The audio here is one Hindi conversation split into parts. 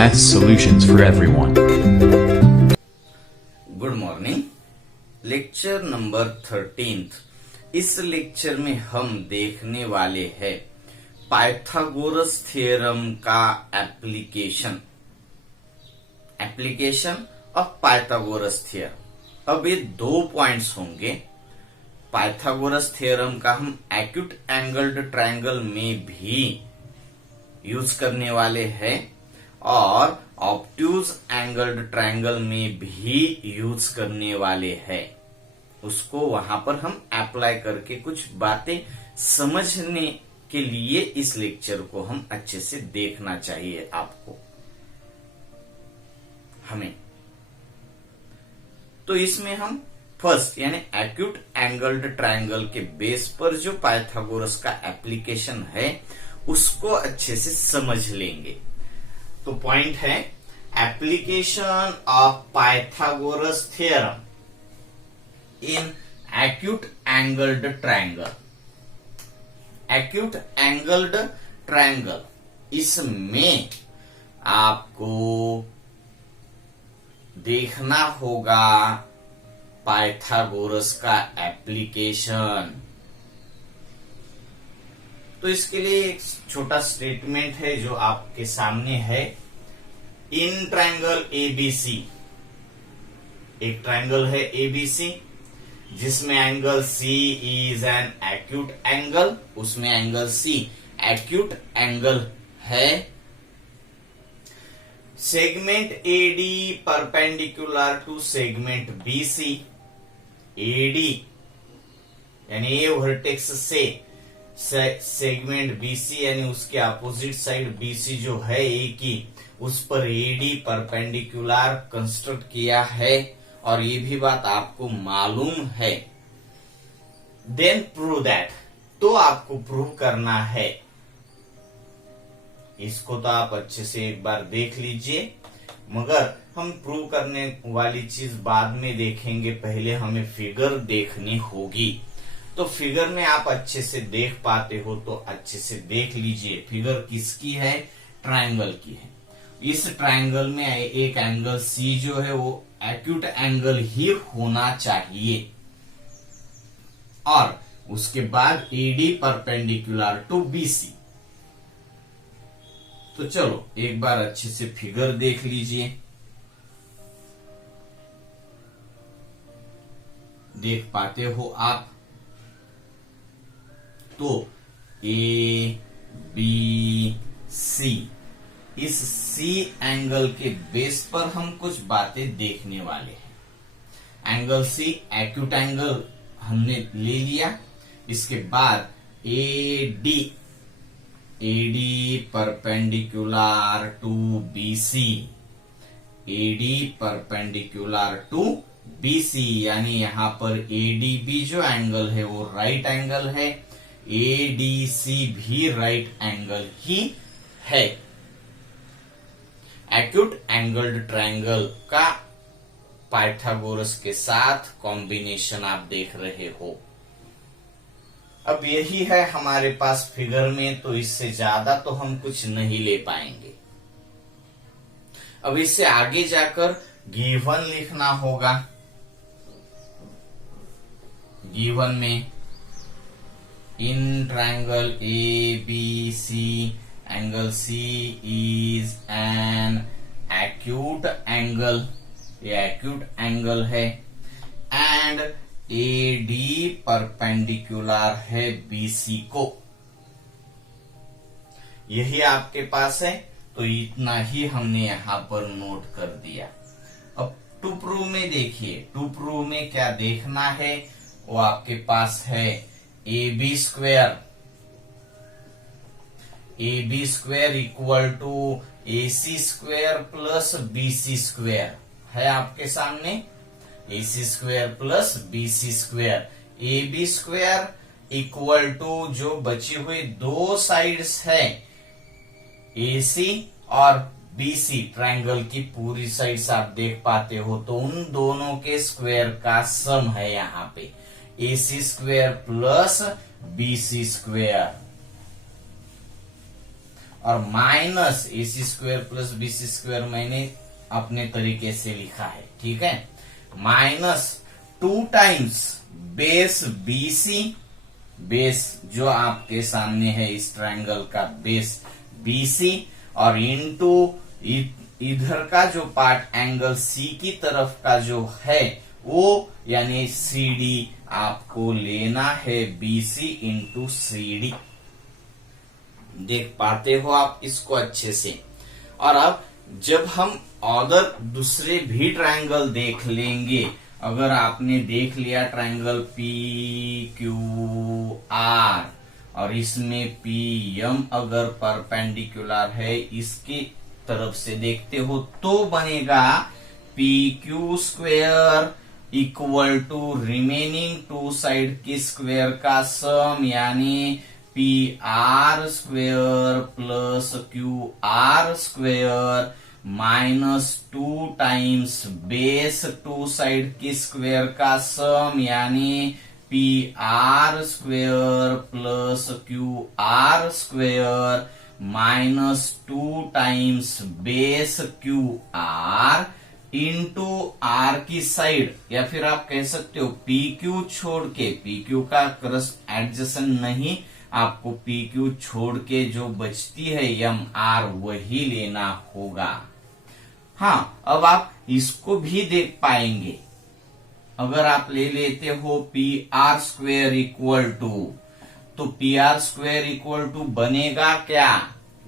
Math solutions for everyone. Good morning. Lecture number 13। इस लेक्चर में हम देखने वाले हैं पाइथागोरस थ्योरम का एप्लीकेशन ऑफ पाइथागोरस थ्योरम। अब ये 2 पॉइंट्स होंगे। पाइथागोरस थ्योरम का हम एक्यूट एंगल्ड ट्रायंगल में भी यूज करने वाले हैं और ऑब्ट्यूज एंगल्ड ट्रायंगल में भी यूज करने वाले हैं। उसको वहां पर हम अप्लाई करके कुछ बातें समझने के लिए इस लेक्चर को हम अच्छे से देखना चाहिए आपको, हमें। तो इसमें हम फर्स्ट यानी एक्यूट एंगल्ड ट्रायंगल के बेस पर जो पाइथागोरस का एप्लीकेशन है उसको अच्छे से समझ लेंगे। तो पॉइंट है application of Pythagoras theorem in acute angled triangle. Acute angled triangle, इसमें आपको देखना होगा पाइथागोरस का एप्लीकेशन। तो इसके लिए एक छोटा स्टेटमेंट है जो आपके सामने है। इन ट्रायंगल एबीसी, एक ट्रायंगल है एबीसी जिसमें angle C is an acute angle, उसमें एंगल सी एक्यूट एंगल है। Segment AD perpendicular to segment BC. AD यानी ए वर्टेक्स से सेगमेंट बीसी यानी उसके अपोजिट साइड बीसी जो है ए की, उस पर एडी परपेंडिकुलर कंस्ट्रक्ट किया है और ये भी बात आपको मालूम है। देन प्रूव दैट, तो आपको प्रूव करना है। इसको तो आप अच्छे से एक बार देख लीजिए, मगर हम प्रूव करने वाली चीज बाद में देखेंगे, पहले हमें फिगर देखनी होगी। तो फिगर में आप अच्छे से देख पाते हो तो अच्छे से देख लीजिए। फिगर किसकी है? ट्रायंगल की है। इस ट्रायंगल में एक एंगल सी जो है वो एक्यूट एंगल ही होना चाहिए और उसके बाद एडी परपेंडिकुलर टू बीसी। तो चलो एक बार अच्छे से फिगर देख लीजिए। देख पाते हो आप? तो ए बी सी, इस सी एंगल के बेस पर हम कुछ बातें देखने वाले हैं। एंगल सी एक्यूट एंगल हमने ले लिया। इसके बाद AD perpendicular to BC, AD perpendicular to BC यानी यहां पर एडीबी जो एंगल है वो राइट एंगल है, एडीसी भी राइट एंगल ही है। एक्यूट एंगल्ड ट्रायंगल का पाइथागोरस के साथ कॉम्बिनेशन आप देख रहे हो। अब यही है हमारे पास फिगर में, तो इससे ज्यादा तो हम कुछ नहीं ले पाएंगे। अब इससे आगे जाकर गिवन लिखना होगा। गिवन में in triangle A B C angle C is an acute angle, ये एक्यूट एंगल है, एंड ए डी परपेंडिकुलर है बीसी को। यही आपके पास है, तो इतना ही हमने यहां पर नोट कर दिया। अब टू प्रूव में देखिए, टू प्रूव में क्या देखना है, वो आपके पास है A B square equal to A C square plus B C square है आपके सामने। A C square plus B C square, A B square equal to जो बची हुई दो साइड्स है ए सी और बी सी, ट्रायंगल की पूरी साइड्स आप देख पाते हो, तो उन दोनों के स्क्वायर का सम है यहाँ पे A C square plus B C square. और minus AC square plus BC square मैंने अपने तरीके से लिखा है, ठीक है। Minus 2 times base BC, base जो आपके सामने है इस ट्रायंगल का बेस BC, और इनटू इधर का जो पार्ट एंगल C की तरफ का जो है वो यानी CD आपको लेना है BC इंटू CD। देख पाते हो आप इसको अच्छे से। और अब जब हम अदर दूसरे भी ट्रायंगल देख लेंगे, अगर आपने देख लिया ट्रायंगल PQR और इसमें PM अगर परपेंडिकुलर है इसकी तरफ से देखते हो तो बनेगा PQ square equal to remaining 2 side की स्क्वेयर का सम, यानी PR square plus QR square minus 2 times base 2 side की स्क्वेयर का सम, यानी PR square plus QR square minus 2 times base QR into R की साइड, या फिर आप कह सकते हो PQ छोड़ के, PQ का क्रॉस एडजसेंट नहीं, आपको PQ छोड़ के जो बचती है MR वही लेना होगा। हाँ, अब आप इसको भी देख पाएंगे। अगर आप ले लेते हो PR स्क्वेयर इक्वल टू, तो PR स्क्वेयर इक्वल टू बनेगा क्या,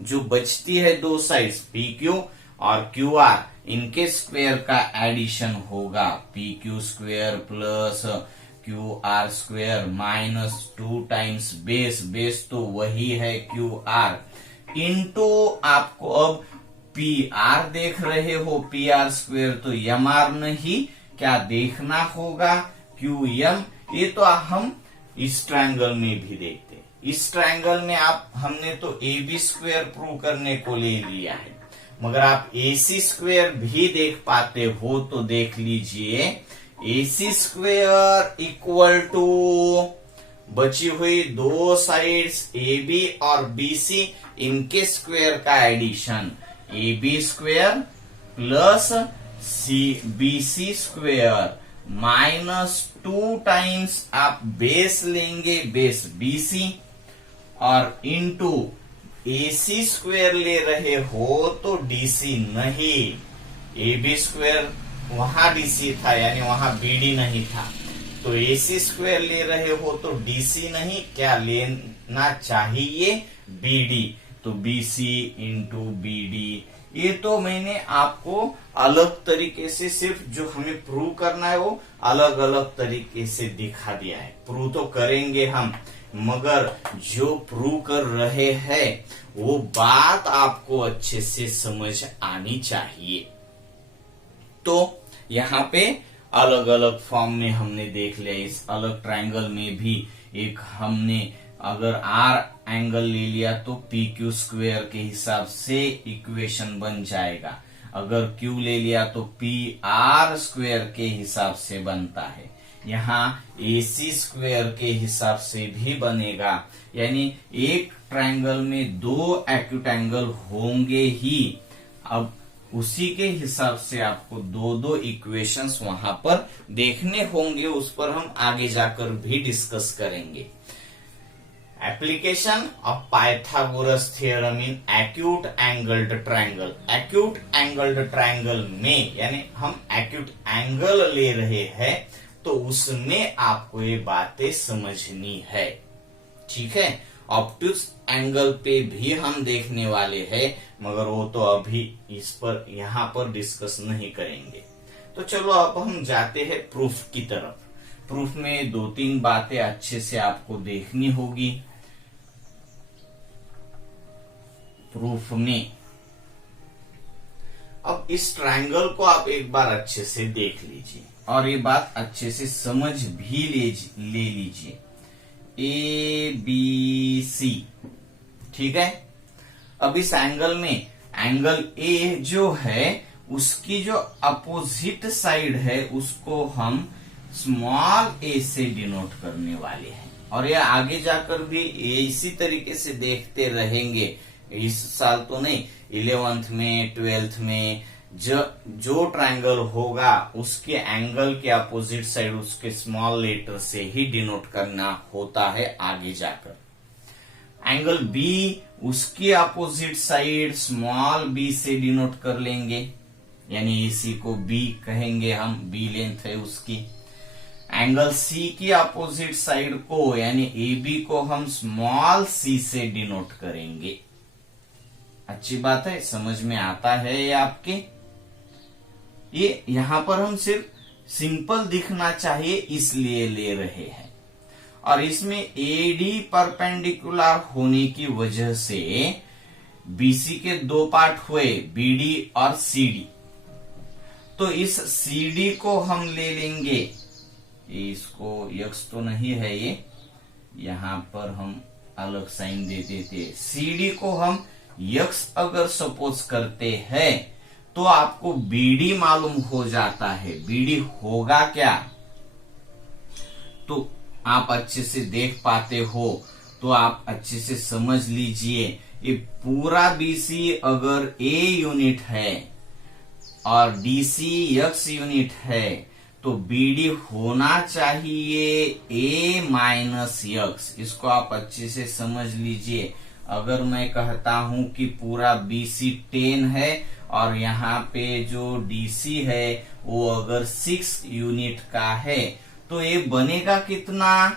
जो बचती है 2 साइड्स PQ और QR, इनके स्क्वेयर का एडिशन होगा PQ square plus QR square minus 2 times base, base तो वही है QR, इंटू आपको अब PR देख रहे हो PR स्क्वेयर, तो MR नहीं, क्या देखना होगा QM। ये तो हम इस ट्रायंगल में भी देखते हैं। इस ट्रायंगल में हमने तो AB स्क्वेयर प्रूव करने को ले लिया है, मगर आप AC स्क्वेयर भी देख पाते हो तो देख लीजिए। AC स्क्वेयर इक्वल टू बची हुई 2 साइड्स AB और BC, इनके स्क्वेयर का addition AB square plus BC square minus 2 times आप बेस लेंगे बेस BC, और इंटू AC स्क्वेयर ले रहे हो तो DC नहीं, AB स्क्वेयर वहां DC था यानी वहां BD नहीं था, तो AC स्क्वेयर ले रहे हो तो DC नहीं, क्या लेना चाहिए BD, तो BC इंटू BD। ये तो मैंने आपको अलग तरीके से, सिर्फ जो हमें प्रूव करना है वो अलग अलग तरीके से दिखा दिया है। प्रूव तो करेंगे हम, मगर जो प्रूव कर रहे हैं वो बात आपको अच्छे से समझ आनी चाहिए। तो यहाँ पे अलग अलग फॉर्म में हमने देख लिया। इस अलग ट्रायंगल में भी एक हमने अगर R एंगल ले लिया तो PQ स्क्वेयर के हिसाब से इक्वेशन बन जाएगा, अगर Q ले लिया तो PR स्क्वेयर के हिसाब से बनता है। यहाँ AC स्क्वेयर के हिसाब से भी बनेगा, यानी एक ट्रायंगल में 2 एक्यूट एंगल होंगे ही। अब उसी के हिसाब से आपको 2 इक्वेशंस वहां पर देखने होंगे, उस पर हम आगे जाकर भी डिस्कस करेंगे। Application of Pythagoras theorem in acute angled triangle. Acute angled triangle में यानी हम एक्यूट एंगल ले रहे हैं तो उसमें आपको ये बातें समझनी है, ठीक है। ऑब्ट्यूज एंगल पे भी हम देखने वाले हैं, मगर वो तो अभी इस पर यहाँ पर डिस्कस नहीं करेंगे। तो चलो अब हम जाते हैं प्रूफ की तरफ। प्रूफ में 2-3 बातें अच्छे से आपको देखनी होगी। प्रूफ में अब इस ट्रायंगल को आप एक बार अच्छे से देख लीजिए और ये बात अच्छे से समझ भी ले लीजिए। ABC, ठीक है। अब इस एंगल में एंगल A जो है उसकी जो अपोजिट साइड है उसको हम स्मॉल a से डिनोट करने वाले हैं, और ये आगे जाकर भी इसी तरीके से देखते रहेंगे। इस साल तो नहीं, 11th में 12th में जो ट्रायंगल होगा उसके एंगल के अपोजिट साइड उसके स्मॉल लेटर से ही डिनोट करना होता है आगे जाकर। एंगल बी उसके अपोजिट साइड स्मॉल बी से डिनोट कर लेंगे, यानी इसी को बी कहेंगे हम, बी लेंथ है उसकी। एंगल सी की अपोजिट साइड को यानी ए बी को हम स्मॉल सी से डिनोट करेंगे। अच्छी बात है, समझ में आता है ये आपके। ये यहां पर हम सिर्फ सिंपल दिखना चाहिए इसलिए ले रहे हैं, और इसमें एडी परपेंडिकुलर होने की वजह से बीसी के दो पार्ट हुए, बीडी और सीडी। तो इस सीडी को हम ले लेंगे, इसको यक्स तो नहीं है ये, यहां पर हम अलग साइन दे देते। सीडी को हम यक्स अगर सपोज करते हैं तो आपको बीडी मालूम हो जाता है। बीडी होगा क्या तो आप अच्छे से देख पाते हो, तो आप अच्छे से समझ लीजिए। ये पूरा बीसी अगर ए यूनिट है और डीसी यक्स यूनिट है तो बीडी होना चाहिए ए माइनस यक्स। इसको आप अच्छे से समझ लीजिए। अगर मैं कहता हूं कि पूरा बीसी 10 है और यहाँ पे जो डीसी है वो अगर 6 यूनिट का है तो ये बनेगा कितना,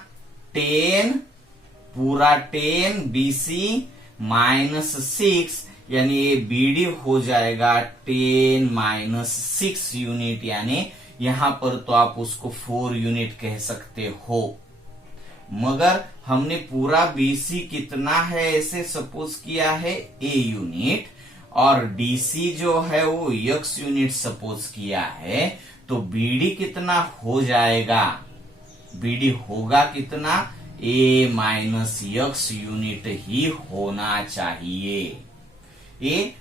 10 पूरा 10 बीसी माइनस 6, यानी ये बीडी हो जाएगा 10 माइनस 6 यूनिट, यानी यहां पर तो आप उसको 4 यूनिट कह सकते हो। मगर हमने पूरा बीसी कितना है ऐसे सपोज किया है ए यूनिट, और डीसी जो है वो यक्स यूनिट सपोज किया है, तो बीडी कितना हो जाएगा, बीडी होगा कितना, ए माइनस यक्स यूनिट ही होना चाहिए। ये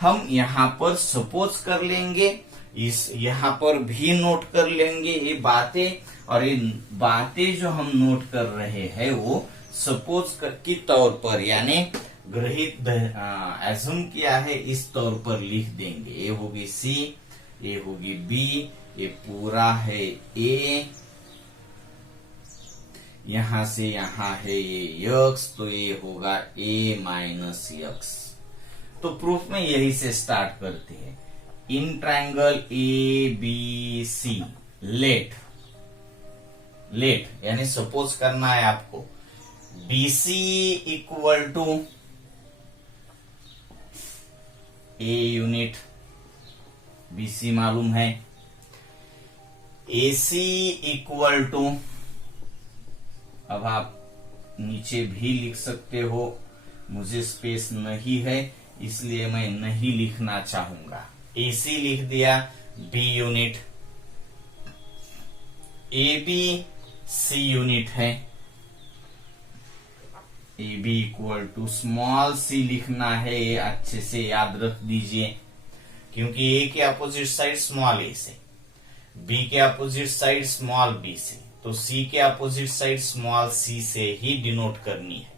हम यहां पर सपोज कर लेंगे, इस यहां पर भी नोट कर लेंगे ये बातें, और ये बातें जो हम नोट कर रहे हैं वो सपोज के तौर पर, यानी ग्रहित एज्यूम किया है इस तौर पर लिख देंगे। ये होगी सी, ये होगी बी, ये पूरा है ए, यहां से यहां है ये यक्स, तो ये होगा ए माइनस यक्स। तो प्रूफ में यही से स्टार्ट करते हैं। In triangle A B C let यानी सपोज करना है आपको BC equal to a unit, BC मालूम है, एसी इक्वल टू, अब आप नीचे भी लिख सकते हो, मुझे स्पेस नहीं है इसलिए मैं नहीं लिखना चाहूंगा। एसी लिख दिया, B unit, A B C unit है, A B equal to small C लिखना है, ये अच्छे से याद रख दीजिए, क्योंकि ए के अपोजिट साइड स्मॉल ए से, बी के अपोजिट साइड स्मॉल बी से, तो सी के अपोजिट साइड स्मॉल सी से ही डिनोट करनी है।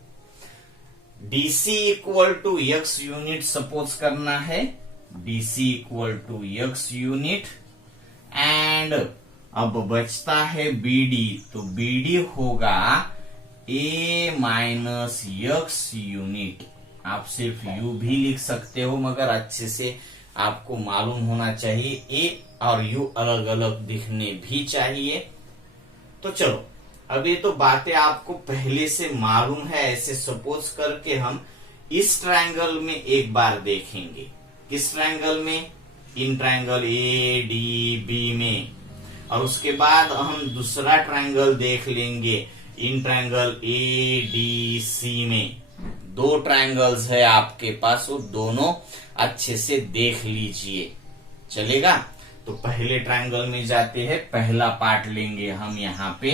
DC equal to X unit suppose करना है, DC equal to X unit, and अब बचता है बीडी, तो बीडी होगा ए माइनस यक्स यूनिट। आप सिर्फ यू भी लिख सकते हो, मगर अच्छे से आपको मालूम होना चाहिए, ए और यू अलग अलग दिखने भी चाहिए। तो चलो, अब ये तो बातें आपको पहले से मालूम है, ऐसे सपोज करके हम इस ट्रायंगल में एक बार देखेंगे। किस ट्रायंगल में, in triangle A D B में, और उसके बाद हम दूसरा ट्रायंगल देख लेंगे इन ट्रायंगल ए डी सी में। दो ट्रायंगल्स है आपके पास, वो दोनों अच्छे से देख लीजिए, चलेगा। तो पहले ट्रायंगल में जाते हैं, पहला पार्ट लेंगे हम यहाँ पे,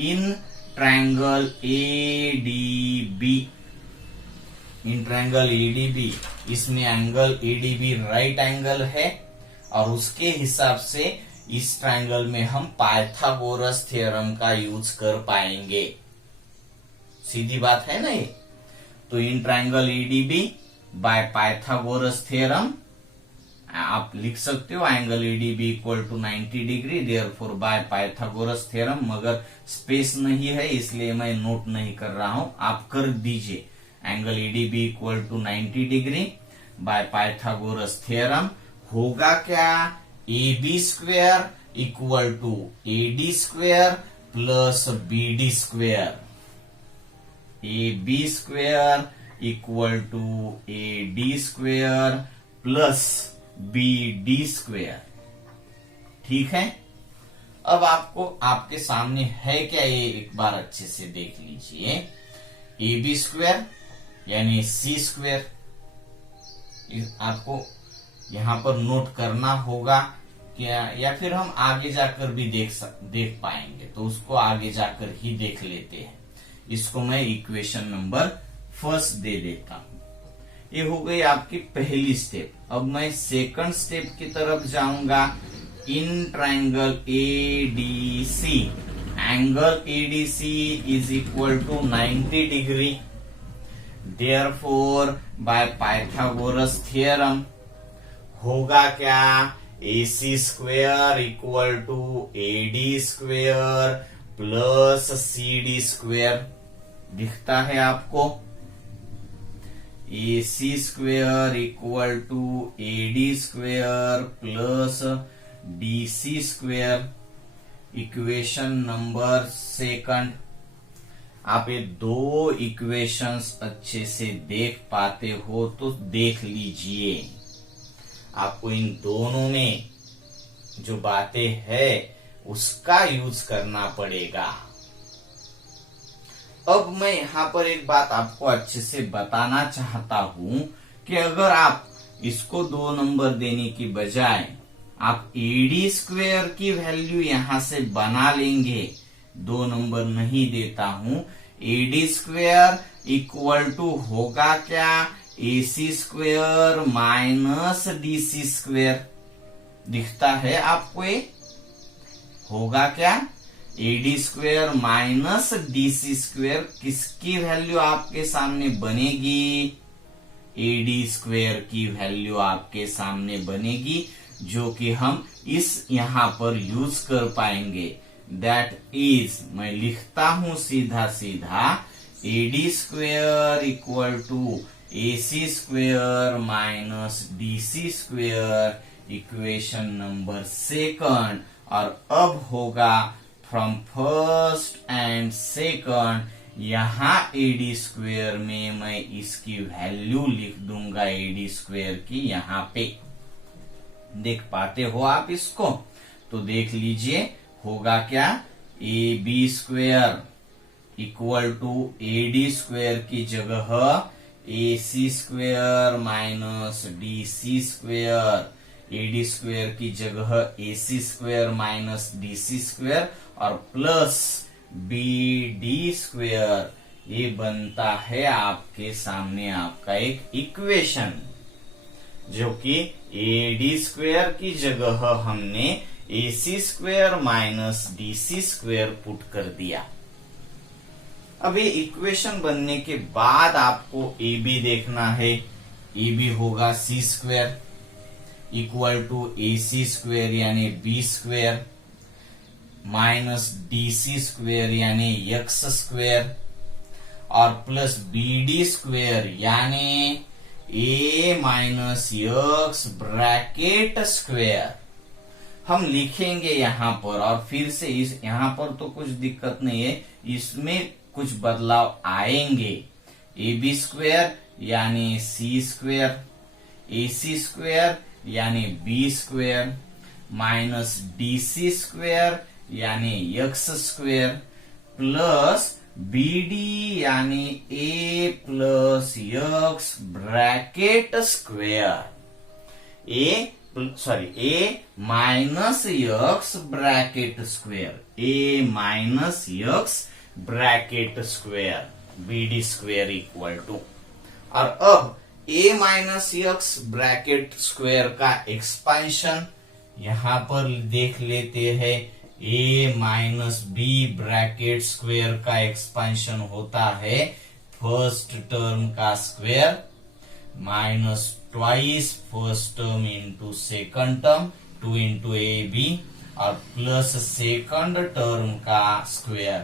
in triangle A D B, in triangle A D B, इसमें angle A D B right angle है, और उसके हिसाब से इस ट्रायंगल में हम पाइथागोरस थ्योरम का यूज कर पाएंगे। सीधी बात है ना ये। तो in triangle EDB by Pythagoras theorem आप लिख सकते हो angle ADB equal to 90 degree, therefore by Pythagoras theorem, मगर स्पेस नहीं है इसलिए मैं नोट नहीं कर रहा हूं, आप कर दीजिए। Angle ADB equal to 90 degree by Pythagoras theorem होगा क्या, A B square equal to A D square plus B D square, A B square equal to A D square plus B D square. ठीक है, अब आपको आपके सामने है क्या ये एक बार अच्छे से देख लीजिए। ए बी स्क्वेयर यानी सी स्क्वेयर, आपको यहां पर नोट करना होगा क्या, या फिर हम आगे जाकर भी देख पाएंगे, तो उसको आगे जाकर ही देख लेते हैं। इसको मैं इक्वेशन नंबर फर्स्ट दे देता हूं। ये हो गई आपकी पहली स्टेप। अब मैं सेकंड स्टेप की तरफ जाऊंगा। In triangle ADC, angle ADC is equal to 90 degree, therefore by Pythagoras theorem होगा क्या, AC square equal to AD square plus CD square. दिखता है आपको, AC square equal to AD square plus DC square, equation number second. आप ये दो इक्वेशंस अच्छे से देख पाते हो तो देख लीजिए, आपको इन दोनों में जो बातें है उसका यूज करना पड़ेगा। अब मैं यहां पर एक बात आपको अच्छे से बताना चाहता हूं कि अगर आप इसको 2 नंबर देने की बजाय आप एडी स्क्वेयर की वैल्यू यहां से बना लेंगे, 2 नंबर नहीं देता हूं, एडी स्क्वेयर इक्वल टू होगा क्या, AC square minus DC square. दिखता है आपको ये होगा क्या, AD square minus DC square, किसकी वैल्यू आपके सामने बनेगी, AD स्क्वेयर की वैल्यू आपके सामने बनेगी, जो कि हम इस यहां पर यूज कर पाएंगे। दैट इज, मैं लिखता हूं सीधा सीधा, AD square equal to AC square minus DC square, equation number second. और अब होगा फ्रॉम फर्स्ट एंड सेकंड, यहां AD स्क्वेयर में मैं इसकी वैल्यू लिख दूंगा AD स्क्वेयर की, यहां पे देख पाते हो आप इसको, तो देख लीजिए होगा क्या, AB square equal to AD square की जगह AC square minus DC square, AD square की जगह AC square minus DC square और प्लस BD स्क्वेयर। ये बनता है आपके सामने आपका एक इक्वेशन, जो कि AD स्क्वेयर की जगह हमने AC square minus DC square put कर दिया। अब ये इक्वेशन बनने के बाद आपको AB देखना है। AB होगा C square equal to AC square यानी B square minus DC square यानी X स्क्वेयर और प्लस BD स्क्वेयर यानी A minus X bracket square. हम लिखेंगे यहां पर, और फिर से इस यहां पर तो कुछ दिक्कत नहीं है, इसमें कुछ बदलाव आएंगे। AB स्क्वेयर यानी C स्क्वेयर, AC स्क्वेयर यानी B square minus DC square यानी X स्क्वेयर प्लस BD यानी A plus X bracket square, A minus X bracket square, A minus X bracket square, BD square equal to. और अब A minus X bracket square का एक्सपेंशन यहां पर देख लेते हैं। A minus B bracket square का एक्सपेंशन होता है फर्स्ट टर्म का square minus twice first term into second term 2 into A B और प्लस सेकंड टर्म का स्क्वायर,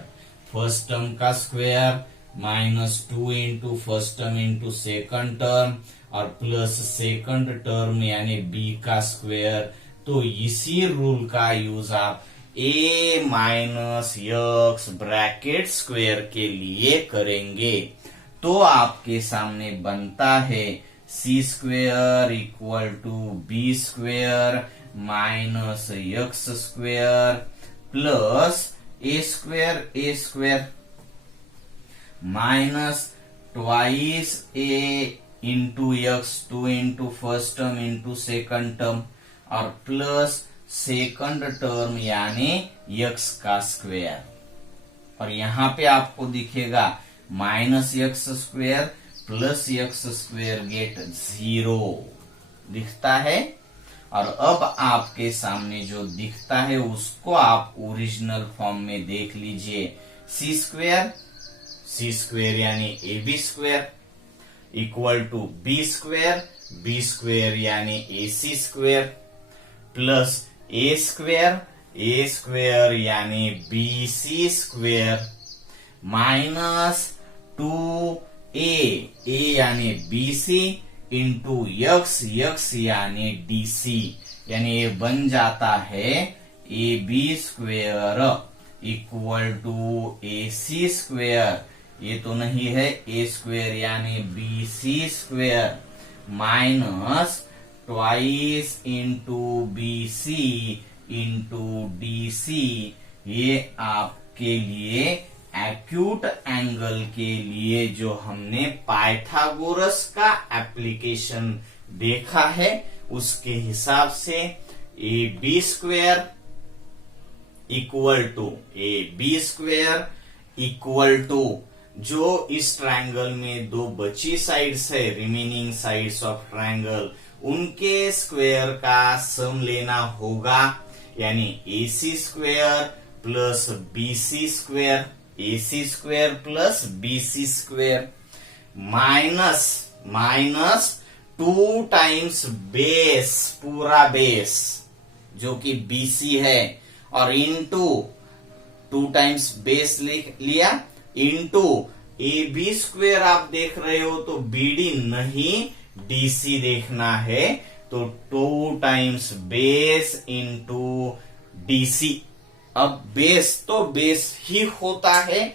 फर्स्ट टर्म का square minus 2 into first term into second term और प्लस सेकंड टर्म यानी बी का स्क्वायर। तो इसी रूल का यूज आप A minus x bracket square के लिए करेंगे। तो आपके सामने बनता है C square equal to B square minus x square plus A square minus twice A into x 2 into first term into second term और प्लस सेकंड टर्म यानी यक्स का स्क्वायर। और यहां पे आपको दिखेगा minus X square plus X square get 0 दिखता है। और अब आपके सामने जो दिखता है उसको आप ओरिजिनल फॉर्म में देख लीजिए, सी स्क्वायर यानी A B square equal to B square यानी A C square plus A square यानी B C square minus 2a यानी बी सी इंटू यक्स यानी डी सी, यानी ये बन जाता है A B square equal to A C square, ये तो नहीं है ए स्क्वायर यानी B C square minus twice into B C into D C. ये आपके लिए एक्यूट एंगल के लिए जो हमने पाइथागोरस का एप्लीकेशन देखा है उसके हिसाब से A B square equal to जो इस ट्रायंगल में दो बची साइड्स है रिमेनिंग साइड्स ऑफ ट्रायंगल उनके स्क्वायर का सम लेना होगा, यानी A C square plus B C square plus B C square minus 2 times base पूरा बेस जो कि बीसी है और इंटू 2 टाइम्स बेस लिया इंटू ए बी स्क्वायर आप देख रहे हो तो बीडी नहीं डीसी देखना है तो 2 टाइम्स बेस इंटू डीसी। अब बेस तो बेस ही होता है,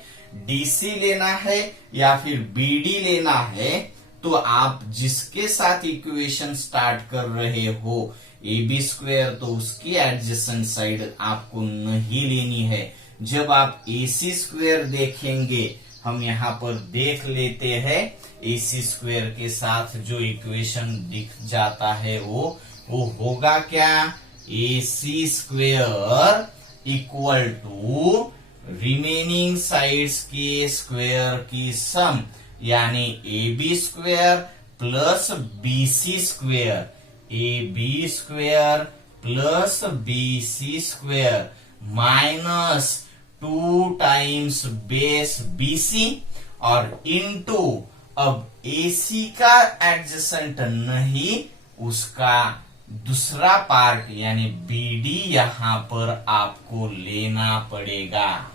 डीसी लेना है या फिर बीडी लेना है तो आप जिसके साथ इक्वेशन स्टार्ट कर रहे हो ए बी स्क्वायर तो उसकी एडजेसेंट साइड आपको नहीं लेनी है। जब आप ए सी स्क्वायर देखेंगे हम यहाँ पर देख लेते हैं ए सी स्क्वायर के साथ जो इक्वेशन दिख जाता है वो होगा क्या, A C square equal to remaining sides के स्क्वायर की सम यानी A B square plus B C square, A B square plus B C square minus 2 times base B C और इंटू अब ए सी का एडजेसेंट नहीं उसका दूसरा पार्ट यानी बीडी यहां पर आपको लेना पड़ेगा।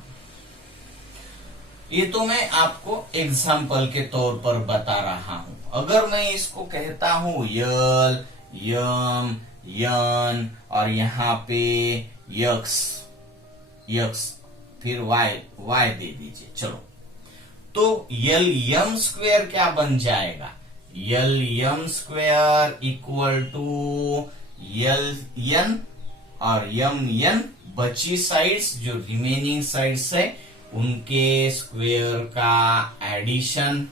ये तो मैं आपको एग्जाम्पल के तौर पर बता रहा हूं। अगर मैं इसको कहता हूं यल यम यन और यहां पे यक्स फिर वाई दे दीजिए, चलो तो यल यम स्क्वायर क्या बन जाएगा, यल यम स्क्वायर इक्वल टू यल यन और यम यन बची साइड्स जो रिमेनिंग साइड्स है उनके स्क्वायर का एडिशन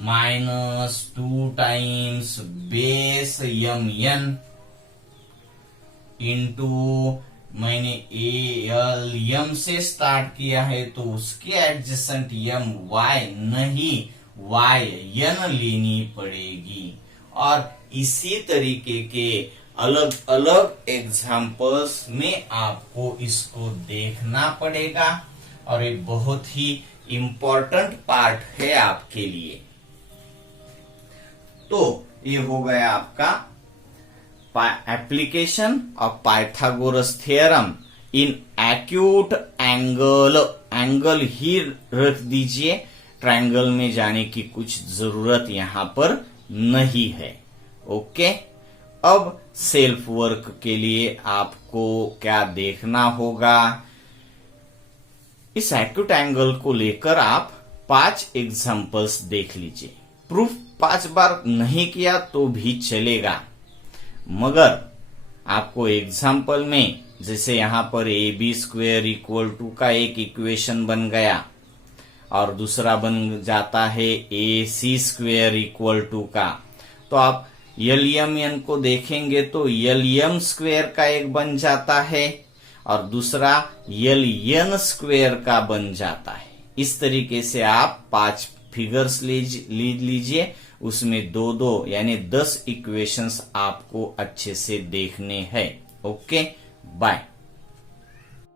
माइनस 2 टाइम्स बेस यम यन इंटू मैंने एल यम से स्टार्ट किया है तो उसके एडजेसेंट यम वाई नहीं वाई यन लेनी पड़ेगी। और इसी तरीके के अलग अलग एग्जाम्पल्स में आपको इसको देखना पड़ेगा और एक बहुत ही इंपॉर्टेंट पार्ट है आपके लिए। तो ये हो गया आपका application of Pythagoras theorem in acute angle. Angle ही रख दीजिए, ट्रायंगल में जाने की कुछ जरूरत यहां पर नहीं है। ओके, अब सेल्फ वर्क के लिए आपको क्या देखना होगा, इस एक्यूट एंगल को लेकर आप 5 एग्जांपल्स देख लीजिए। प्रूफ 5 बार नहीं किया तो भी चलेगा, मगर आपको एग्जाम्पल में जैसे यहां पर AB² का एक इक्वेशन बन गया और दूसरा बन जाता है AC² का, तो आप LMN को देखेंगे तो LM² का एक बन जाता है और दूसरा LN² का बन जाता है। इस तरीके से आप 5 फिगर्स ले लीजिए, उसमें 2-2 यानी 10 इक्वेशंस आपको अच्छे से देखने हैं। Okay, bye.